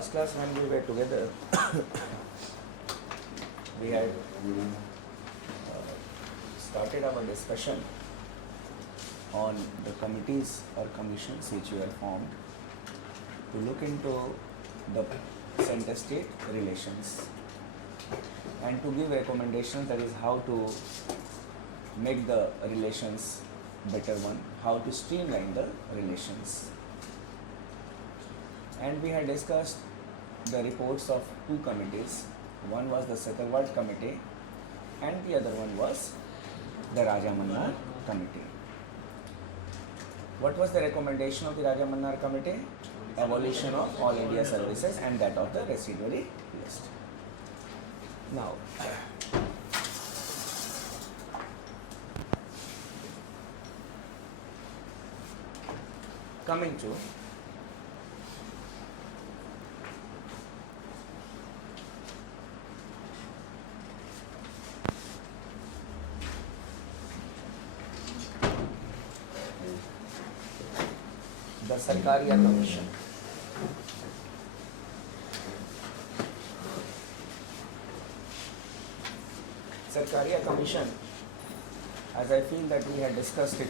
last class when we were together, we had started our discussion on the committees or commissions which were formed to look into the center-state relations and to give recommendations, that is how to make the relations better one, how to streamline the relations. And we had discussed the reports of two committees. One was the Sarkaria Committee and the other one was the Raja Mannar Committee. What was the recommendation of the Raja Mannar Committee? Abolition of all India services and that of the residuary list. Now, coming to the Sarkaria Commission. Sarkaria Commission, as I feel that we had discussed it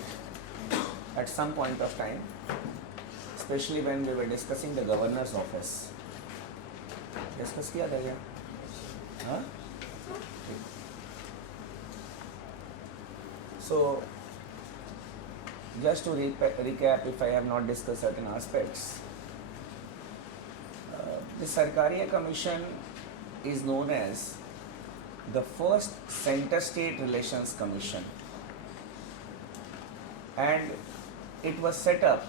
at some point of time, especially when we were discussing the governor's office. Discuss kiya tha kya? Huh? So, just to recap, if I have not discussed certain aspects, the Sarkaria Commission is known as the first Center-State Relations Commission, and it was set up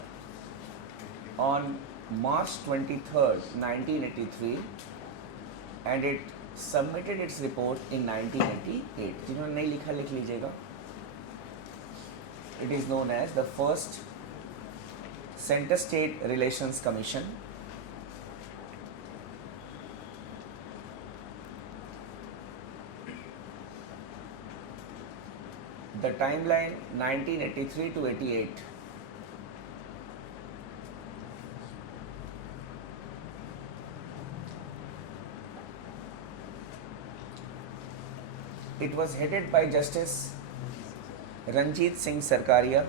on March 23rd, 1983, and it submitted its report in 1988. जिन्होंने नहीं लिखा लिख लीजिएगा. It is known as the first Center-State Relations Commission. The timeline 1983 to 88. It was headed by Justice Ranjit Singh Sarkaria,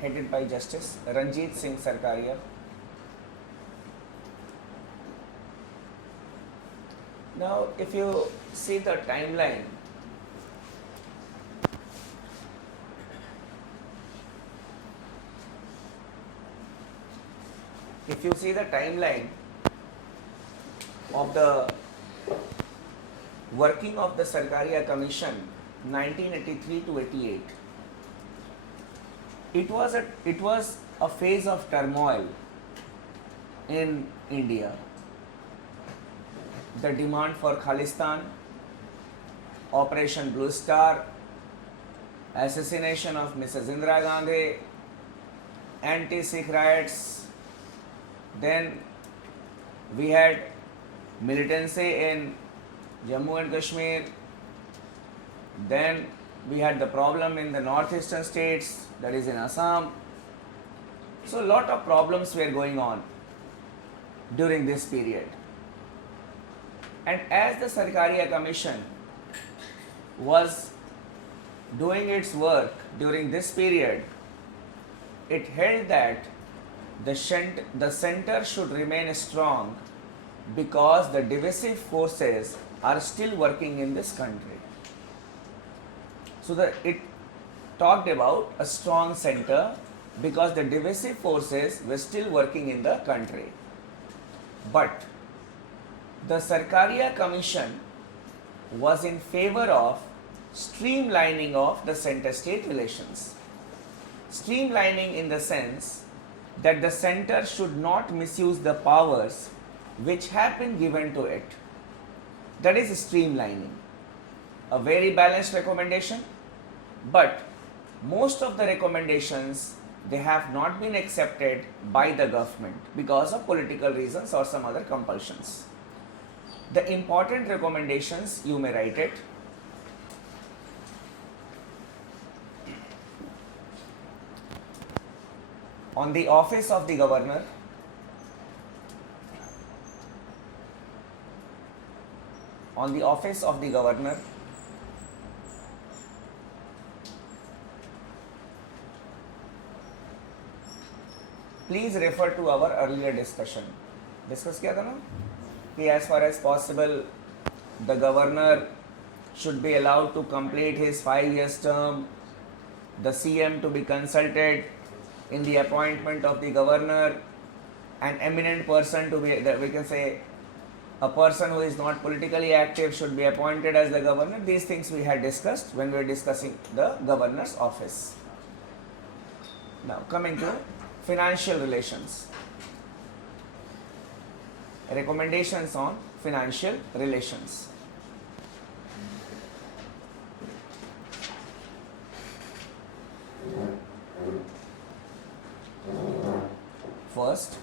headed by Justice Ranjit Singh Sarkaria. Now, if you see the timeline, of the working of the Sarkaria Commission 1983 to 88, it was a phase of turmoil in India. The demand for Khalistan, Operation Blue Star, assassination of Mrs. Indira Gandhi, anti-Sikh riots, then we had militancy in Jammu and Kashmir, then we had the problem in the northeastern states, that is in Assam. So a lot of problems were going on during this period. And as the Sarkaria Commission was doing its work during this period, it held that the center should remain strong because the divisive forces are still working in this country. So it talked about a strong center because the divisive forces were still working in the country. But the Sarkaria Commission was in favor of streamlining of the center-state relations. Streamlining in the sense that the center should not misuse the powers which have been given to it. That is streamlining. A very balanced recommendation, but most of the recommendations, they have not been accepted by the government because of political reasons or some other compulsions. The important recommendations, you may write it. on the office of the governor, on the office of the governor, please refer to our earlier discussion. Discuss किया था ना कि as far as possible the governor should be allowed to complete his 5 years term, the CM to be consulted in the appointment of the governor, an eminent person to be, we can say a person who is not politically active should be appointed as the governor. These things we had discussed when we were discussing the governor's office. Now coming to financial relations. Recommendations on financial relations. First,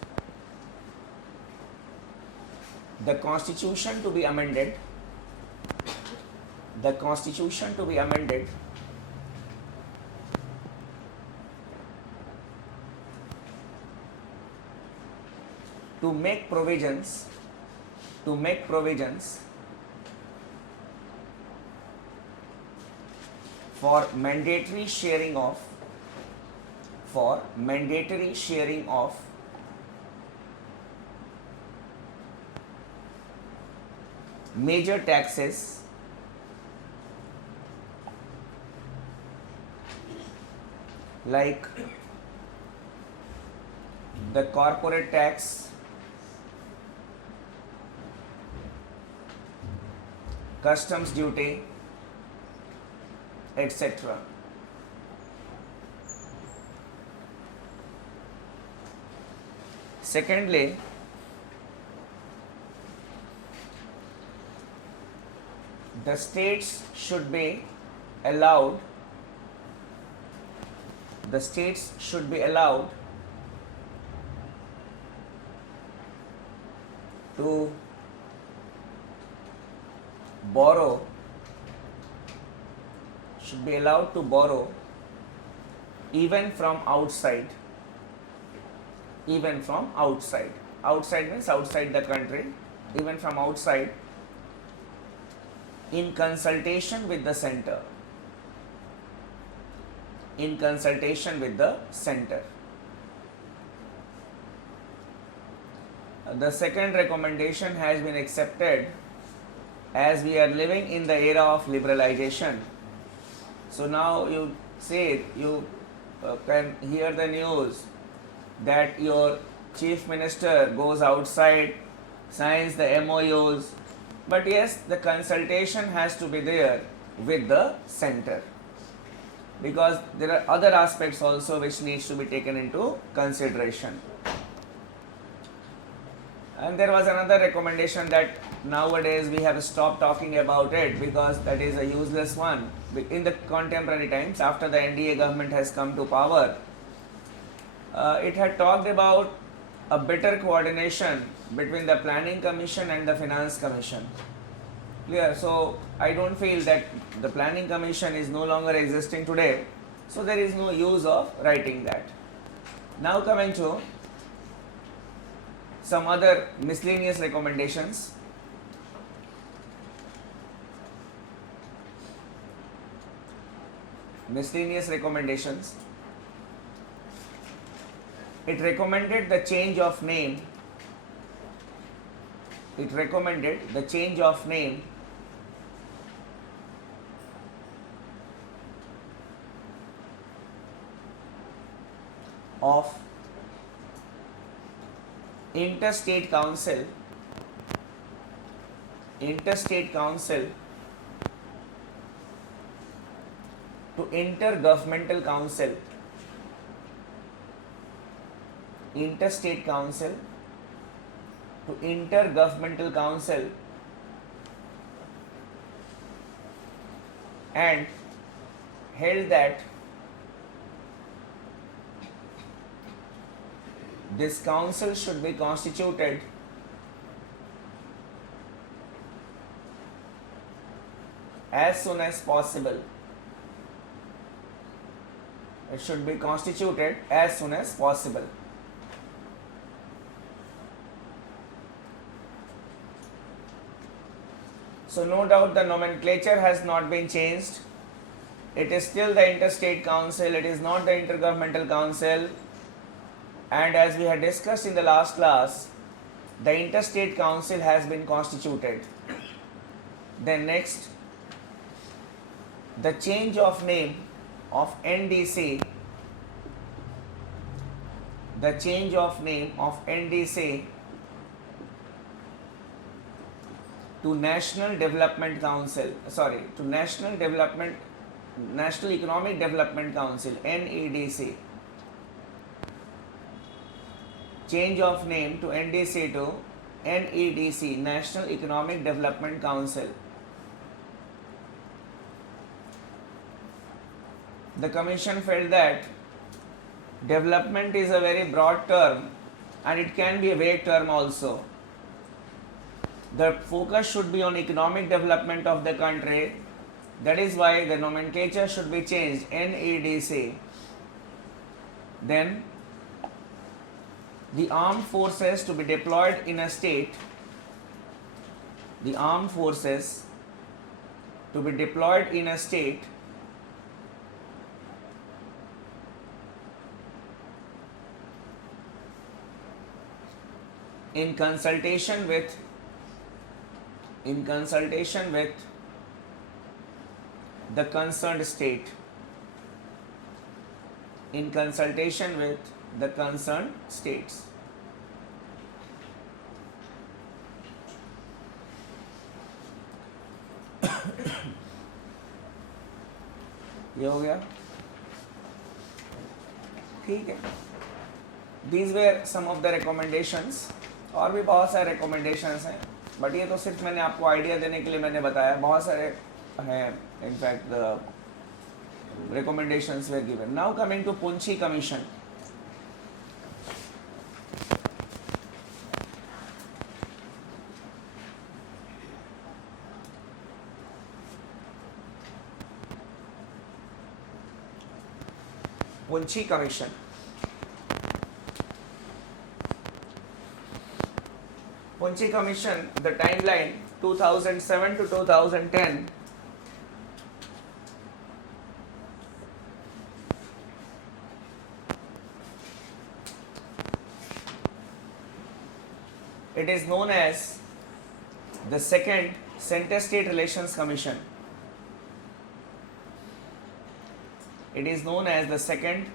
the constitution to be amended, the constitution to be amended to make provisions for mandatory sharing of major taxes like the corporate tax, customs duty, etc. Secondly, the states should be allowed to borrow even from outside. Outside means outside the country, even from outside, in consultation with the center. The second recommendation has been accepted as we are living in the era of liberalization. So now you can hear the news that your chief minister goes outside, signs the MOUs, but yes, the consultation has to be there with the center, because there are other aspects also which needs to be taken into consideration. And there was another recommendation that nowadays we have stopped talking about it because that is a useless one. In the contemporary times, after the NDA government has come to power, it had talked about a better coordination between the Planning Commission and the Finance Commission. Clear? So I don't feel that the Planning Commission is no longer existing today, so there is no use of writing that. Now coming to some other miscellaneous recommendations. It recommended the change of name. Of interstate council to intergovernmental council. Interstate council to intergovernmental council, and held that this council should be constituted as soon as possible It should be constituted as soon as possible. So no doubt the nomenclature has not been changed. It is still the Interstate Council, it is not the Intergovernmental Council. And as we had discussed in the last class, the Interstate Council has been constituted. Then next, the change of name of NDC, the change of name of NDC to National Development Council, to National Economic Development Council, NEDC. Change of name to NDC to NEDC, National Economic Development Council. The Commission felt that development is a very broad term and it can be a vague term also. The focus should be on economic development of the country. That is why the nomenclature should be changed, NEDC. Then the armed forces to be deployed in a state, the armed forces to be deployed in a state in consultation with the concerned state, in consultation with the concerned states. ये हो गया, ठीक है. These were some of the recommendations. और भी बहुत सारे recommendations हैं, बट ये तो सिर्फ मैंने आपको आइडिया देने के लिए मैंने बताया. बहुत सारे हैं, in fact the recommendations were given. Now coming to Punchi Commission. Punchi Commission. Punchi Commission, the timeline 2007 to 2010. It is known as the second Center-State Relations Commission. It is known as the second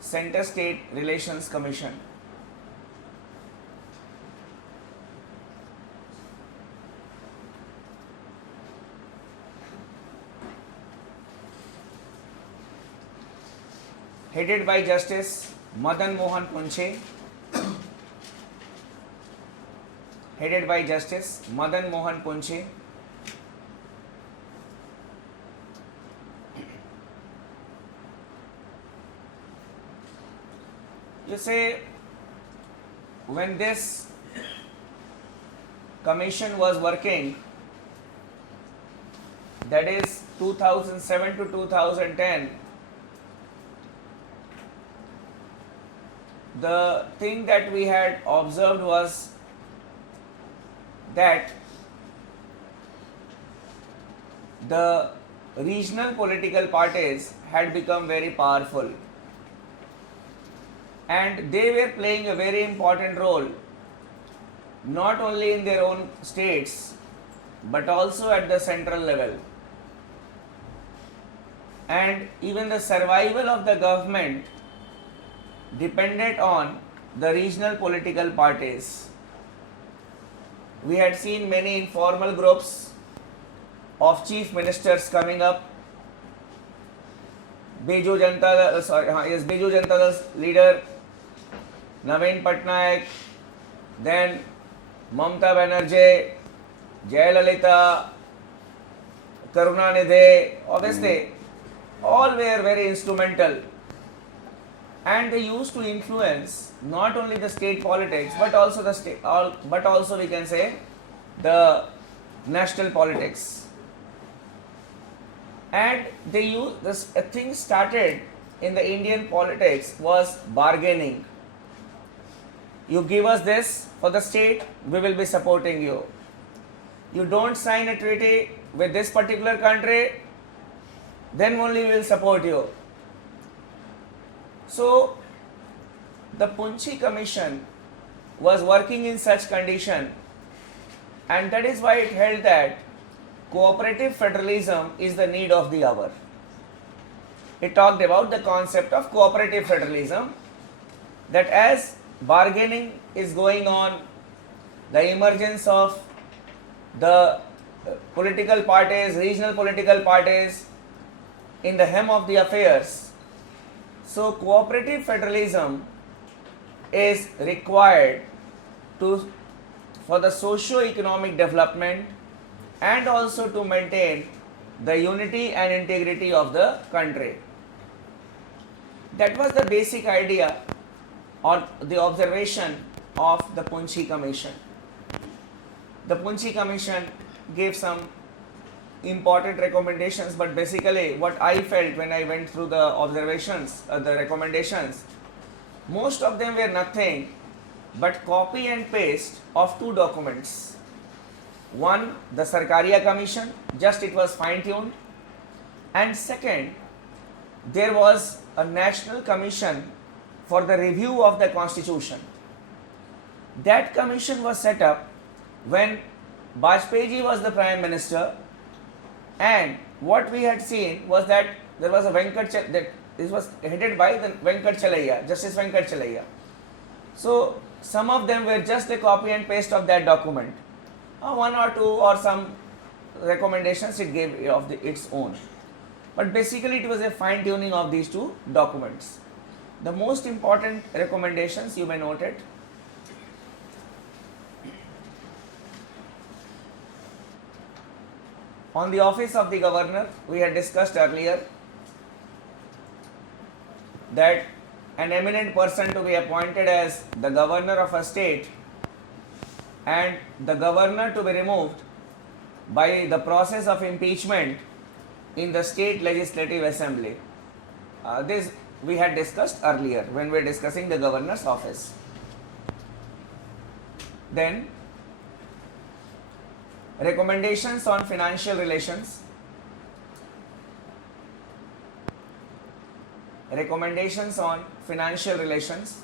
Center-State Relations Commission. Headed by Justice Madan Mohan Punche. Headed by Justice Madan Mohan Punche. You say, when this commission was working, that is 2007 to 2010, the thing that we had observed was that the regional political parties had become very powerful and they were playing a very important role not only in their own states but also at the central level, and even the survival of the government depended on the regional political parties. We had seen many informal groups of chief ministers coming up. Biju Janata's leader Naveen Patnaik, then Mamata Banerjee, Jayalalitha, Karunanidhi, obviously all were very instrumental, and they used to influence not only the state politics but also we can say the national politics. And they used this thing started in the Indian politics was bargaining. You give us this for the state, we will be supporting you. You don't sign a treaty with this particular country, then only we will support you. So the Punchi Commission was working in such condition, and that is why it held that cooperative federalism is the need of the hour. It talked about the concept of cooperative federalism, that as bargaining is going on, the emergence of the political parties, regional political parties in the hem of the affairs, so cooperative federalism is required for the socio-economic development and also to maintain the unity and integrity of the country. That was the basic idea or the observation of the Punchi Commission. The Punchi Commission gave some important recommendations, but basically what I felt when I went through the observations, the recommendations, most of them were nothing but copy and paste of two documents. One, the Sarkaria Commission, just it was fine-tuned, and second, there was a national commission for the review of the constitution. That commission was set up when Vajpayee was the Prime Minister, and what we had seen was that there was a this was headed by the Justice Venkat Chalaiya. So some of them were just a copy and paste of that document. One or two or some recommendations it gave of its own. But basically it was a fine tuning of these two documents. The most important recommendations, you may note it. On the office of the governor, we had discussed earlier that an eminent person to be appointed as the governor of a state and the governor to be removed by the process of impeachment in the state legislative assembly. This we had discussed earlier when we were discussing the governor's office. Then recommendations on financial relations. Recommendations on financial relations.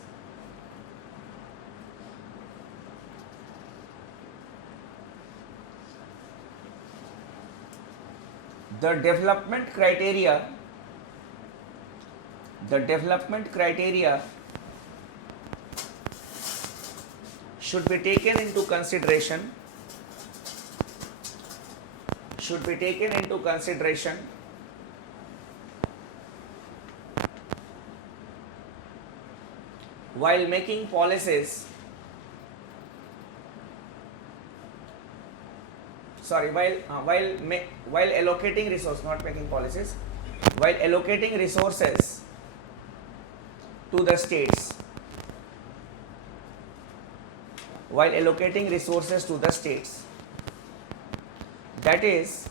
The development criteria should be taken into consideration while making policies, while allocating resources, not making policies, while allocating resources to the states, that is,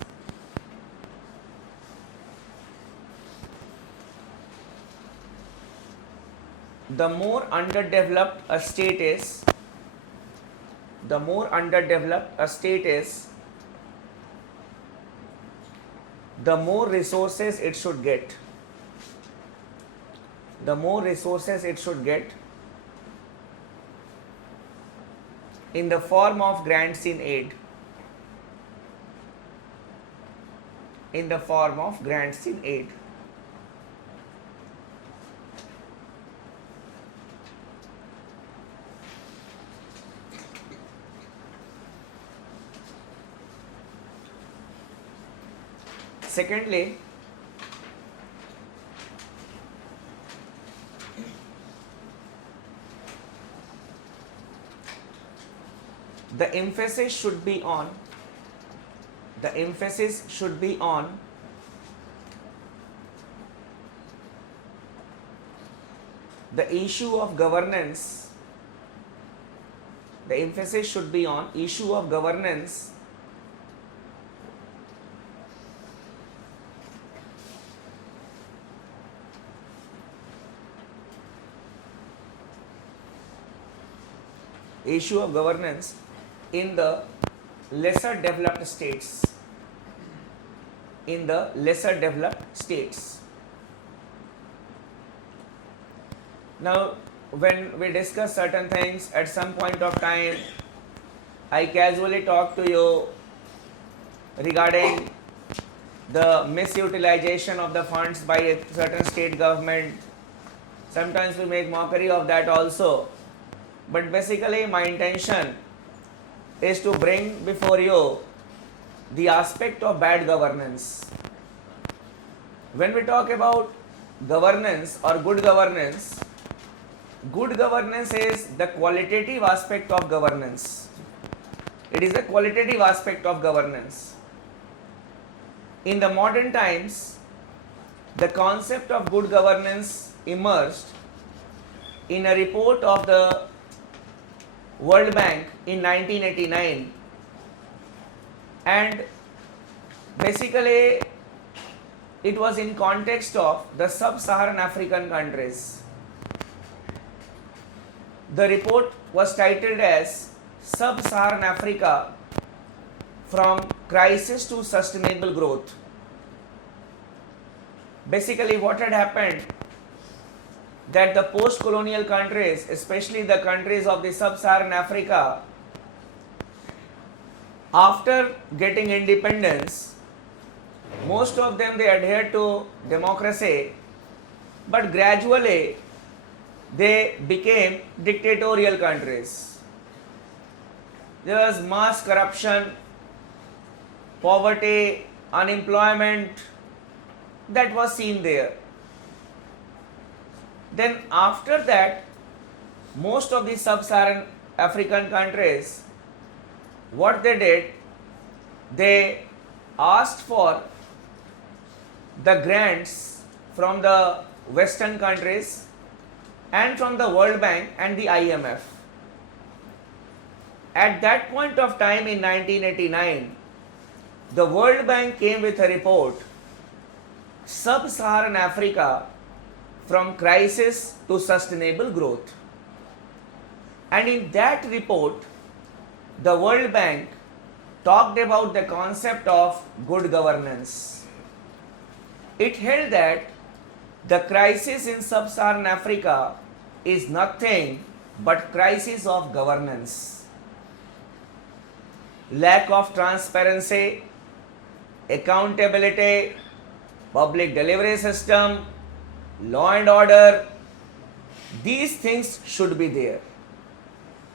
the more underdeveloped a state is, the more resources it should get. In the form of grants in aid. Secondly, the emphasis should be on the issue of governance. The emphasis should be on issue of governance issue of governance in the lesser developed states. In the lesser developed states. Now, when we discuss certain things, at some point of time, I casually talk to you regarding the misutilization of the funds by a certain state government. Sometimes we make mockery of that also. But basically, my intention is to bring before you the aspect of bad governance. When we talk about governance or good governance is the qualitative aspect of governance. It is the qualitative aspect of governance. In the modern times, the concept of good governance emerged in a report of the World Bank in 1989, and basically it was in context of the sub-Saharan African countries. The report was titled as Sub-Saharan Africa from Crisis to Sustainable Growth. Basically what had happened, that the post-colonial countries, especially the countries of the sub-Saharan Africa, after getting independence, most of them they adhered to democracy, but gradually they became dictatorial countries. There was mass corruption, poverty, unemployment that was seen there. Then after that, most of the sub-Saharan African countries, what they did, they asked for the grants from the Western countries and from the World Bank and the IMF. At that point of time in 1989, the World Bank came with a report, Sub-Saharan Africa from Crisis to Sustainable Growth. And in that report, the World Bank talked about the concept of good governance. It held that the crisis in sub-Saharan Africa is nothing but crisis of governance. Lack of transparency, accountability, public delivery system, law and order, these things should be there.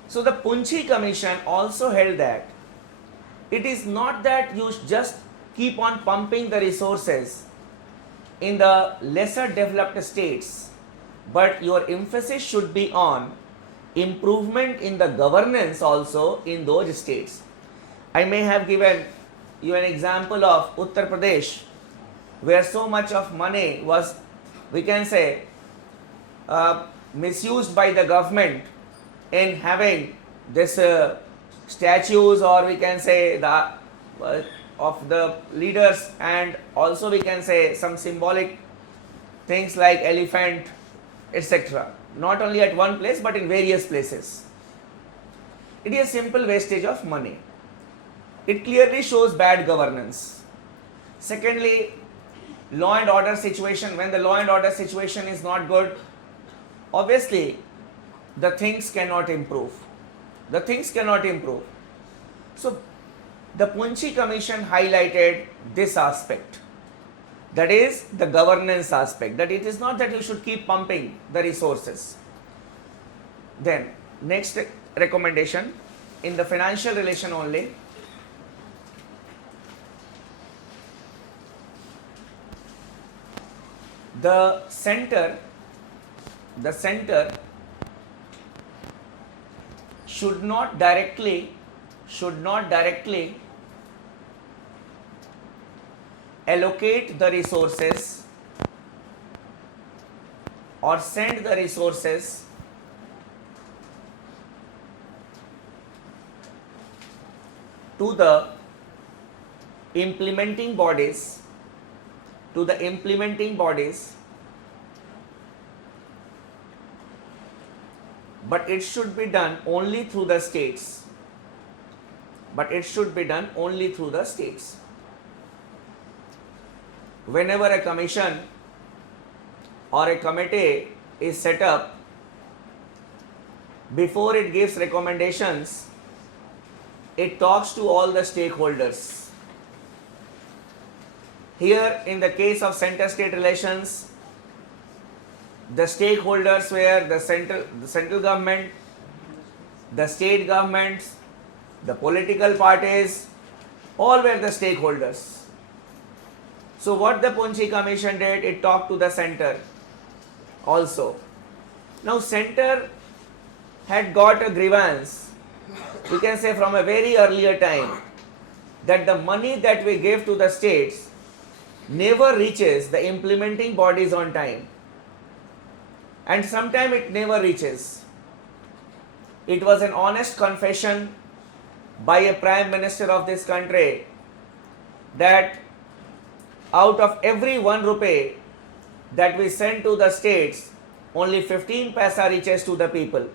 So the Punchi Commission also held that it is not that you just keep on pumping the resources in the lesser developed states, but your emphasis should be on improvement in the governance also in those states. I may have given you an example of Uttar Pradesh, where so much of money was, we can say, misused by the government in having this statues, or we can say the of the leaders, and also we can say some symbolic things like elephant, etc. Not only at one place but in various places. It is a simple wastage of money. It clearly shows bad governance. Secondly, law and order situation. When the law and order situation is not good, obviously the things cannot improve. The things cannot improve. So the Punchi Commission highlighted this aspect, that is the governance aspect, that it is not that you should keep pumping the resources. Then next recommendation, in the financial relation only, the center should not directly allocate the resources or send the resources to the implementing bodies, but it should be done only through the states. But it should be done only through the states. Whenever a commission or a committee is set up, before it gives recommendations, it talks to all the stakeholders. Here, in the case of center-state relations, the stakeholders were the central government, the state governments, the political parties, all were the stakeholders. So what the Punchi Commission did, it talked to the center also. Now center had got a grievance, we can say from a very earlier time, that the money that we give to the states never reaches the implementing bodies on time. And sometimes it never reaches. It was an honest confession by a Prime Minister of this country that out of every 1 rupee that we send to the states, only 15 paisa reaches to the people.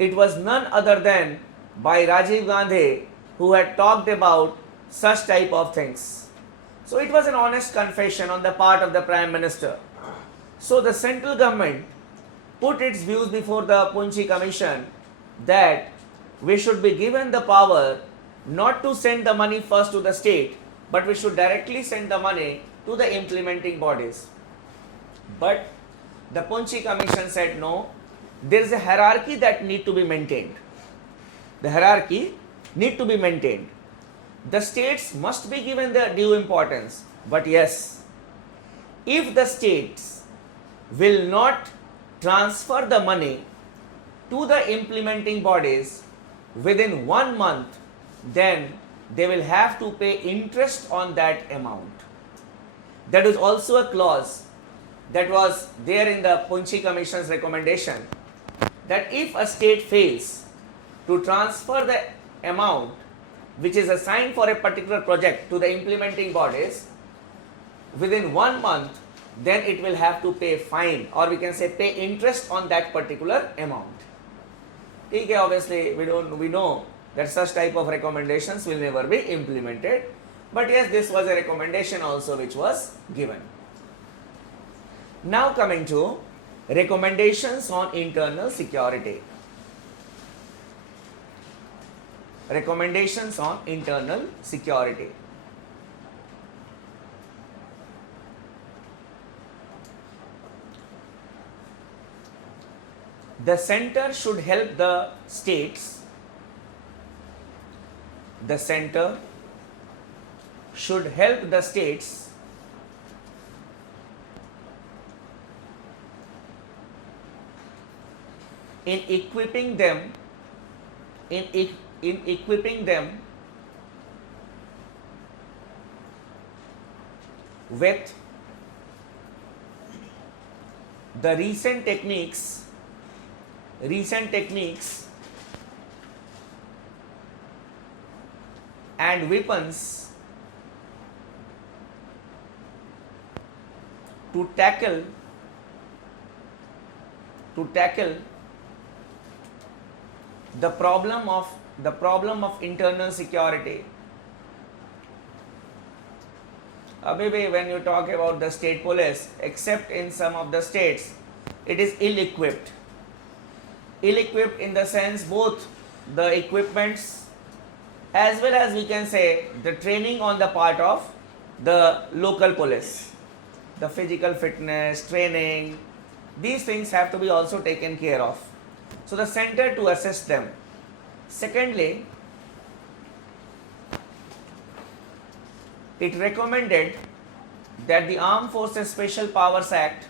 It was none other than by Rajiv Gandhi who had talked about such type of things. So it was an honest confession on the part of the Prime Minister. So the central government put its views before the Punchi Commission that we should be given the power not to send the money first to the state, but we should directly send the money to the implementing bodies. But the Punchi Commission said no, there is a hierarchy that need to be maintained. The hierarchy need to be maintained. The states must be given the due importance. But yes, if the states will not transfer the money to the implementing bodies within 1 month, then they will have to pay interest on that amount. That is also a clause that was there in the Punchi Commission's recommendation, that if a state fails to transfer the amount which is assigned for a particular project to the implementing bodies within 1 month, then it will have to pay fine, or we can say pay interest on that particular amount. Okay, obviously we know that such type of recommendations will never be implemented, but yes, this was a recommendation also which was given. Now coming to recommendations on internal security. Recommendations on internal security. The center should help the states. The center should help the states in equipping them with the recent techniques and weapons to tackle the problem of internal security. Maybe when you talk about the state police, except in some of the states, it is ill-equipped. Ill-equipped in the sense both the equipments as well as we can say the training on the part of the local police. The physical fitness, training, these things have to be also taken care of. So the center to assist them. Secondly, it recommended that the Armed Forces Special Powers Act